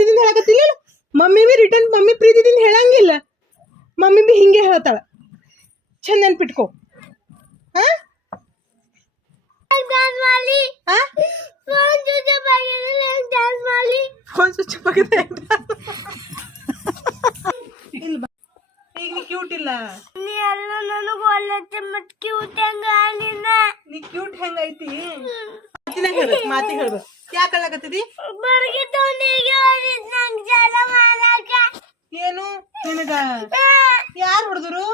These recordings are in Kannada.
ಪ್ರೀತಿದಿಂದ ಹೇಳಕತ್ತಿಲ್ಲ. ಮಮ್ಮಿ ಬಿ ರಿಟರ್ನ್ ಮಮ್ಮಿ ಪ್ರೀತಿದಿಂದ ಹೇಳಂಗಿಲ್ಲ. ಮಮ್ಮಿ ಬಿ ಹಿಂಗೆ ಹೇಳ್ತಾಳ. ಚಂದ ನೆನ್ಪಿಟ್ಕೋ. ಹಾ ಫೋನ್ ಸ್ವಿಚ್ ಆಫ್ ಆಗಿದೆ. ಇಲ್ಲ ಬಾ, ಈಗ ನೀ ಕ್ಯೂಟ್ ಇಲ್ಲ. ನೀ ಕ್ಯೂಟ್ ಹೆಂಗೈತಿ ಮಾತಿಗೆ ಹೇಳ್ಬೇಕು. ಯಾಕೆ ಅಳ್ಳಕತ್ತಿದಿ? ಏನು ನಿನಗ ಯಾರು ಹೊಡೆದ್ರು?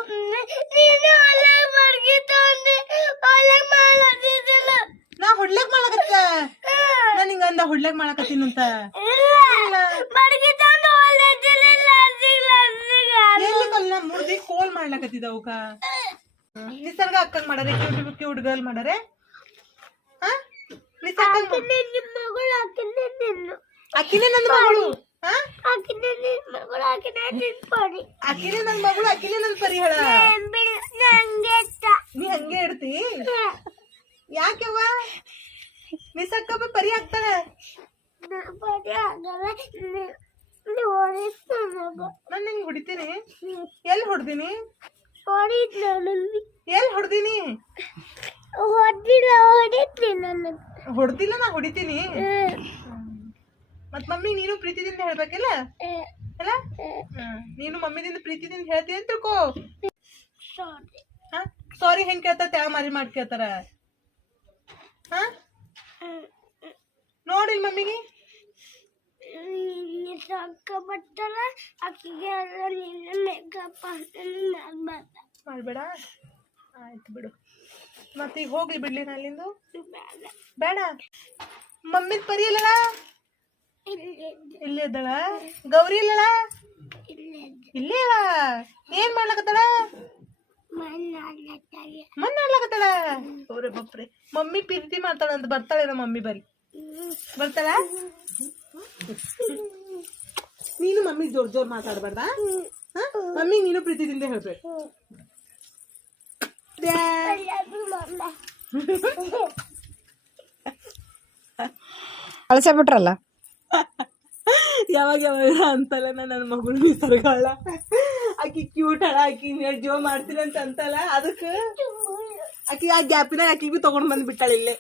ನಾ ಹೊಡ್ಲಕ್ ಮಾಡಕತ್ತ. ನಾನು ಹಿಂಗಂದ ಹೊಡ್ಲಕ್ ಮಾಡಕತ್ತೀನಂತ. ಎಲ್ಲಿ ಕಲ್ಲ ಮುರ್ದಿ ಕೋಲ್ ಮಾಡ್ಲಕತ್ತಿದ ಅವಕ. ನಿಸರ್ಗ ಅಕ್ಕಂಗ್ ಮಾಡಾರೆ, ಕ್ಯೂಟ್ ಗರ್ಲ್ ಮಾಡಾರೆ. ಅಕ್ಕಿನೇ ನನ್ನ ಮಗಳು. ಅಕ್ಕಿನೇ ನನ್ನ ಮಗಳು, ಅಕ್ಕಿನೇ ನನ್ನ ಪರಿ ಹೇಳ. ನೀ ಹಂಗೆ ಇಡ್ತಿ? ಯಾಕೆವ್ವ? ನಿಸಕ್ಕ ಪರಿ ಆಗ್ತಾಳೆ. ನಾನು ನಿಂಗೆ ಹೊಡಿತೀನಿ. ಎಲ್ಲಿ ಹೊಡ್ದೀನಿ? ಎಲ್ಲಿ ಹೊಡ್ದೀನಿ? ಹೊಡ್ದಿಲ್ಲ, ನಾ ಹೊಡಿತೀನಿ. ಮತ್ ಮಮ್ಮಿ ನೀನು ಪ್ರೀತಿದಿಂದ ಹೇಳ್ಬೇಕಲ್ಲ ಅಲ್ಲ? ನೀನು ಮಮ್ಮಿದಿಂದ ಪ್ರೀತಿದಿಂದ ಹೇಳ್ತೀಯ ಅಂತ ತಿಳ್ಕೋ. ಸಾರಿ ಹೆಂಗ್ ಕೇಳ್ತಾರ? ತ್ಯಾಗ ಮಾರಿ ಮಾಡಿ ಕೇಳ್ತಾರ. ನೋಡಿಲ್ ಮಮ್ಮಿಗೆ ಮಾಡ್ಬೇಡ. ಆಯ್ತು ಬಿಡು. ಮತ್ತೆ ಈಗ ಹೋಗ್ಲಿ ಬಿಡ್ಲಿ ನಾ ಅಲ್ಲಿಂದು? ಬೇಡ. ಮಮ್ಮಿದ ಪರಿ ಇಲ್ಲಳ? ಇಲ್ಲೇ ಇದ್ದಳ. ಗೌರಿ ಇಲ್ಲಳ? ಇಲ್ಲೇ ಇಲ್ಲ. ಏನ್ ಮಾಡ್ಲಕತ್ತಳ? ಮಣ್ಣು ಆಡ್ಲಕತ್ತಳ. ಅವ್ರೆ ಬಪ್ರೆ, ಮಮ್ಮಿ ಪ್ರೀತಿ ಮಾಡ್ತಾಳ ಅಂತ ಬರ್ತಾಳೆ ನಮ್ಮ ಮಮ್ಮಿ. ಬರಿ ಬರ್ತಾಳ? ನೀನು ಮಮ್ಮಿ ಜೋರ್ ಜೋರ್ ಮಾತಾಡ್ಬಾರ್ದ? ಮಮ್ಮಿ ನೀನು ಪ್ರೀತಿದಿಂದ ಹೇಳ್ಬೇಕು. ಅಳಸಬಿಟ್ರಲ್ಲ. ಯಾವಾಗ ಯಾವಾಗ ಅಂತಲ್ಲ ನನ್ನ ಮಗಳು ನಿಸರ್ಗಾಳ. ಆಕಿ ಕ್ಯೂಟ್ ಅಳ, ಆಕಿ ಜೋ ಮಾಡ್ತೀನಿ ಅಂತ ಅಂತಲ್ಲ. ಅದಕ್ಕೆ ಆಕಿ ಆ ಗ್ಯಾಪಿನಾಗ ಆಕಿಗೆ ಬಿ ತಗೊಂಡ್ ಬಂದ್ ಬಿಟ್ಟಾಳ ಇಲ್ಲೇ.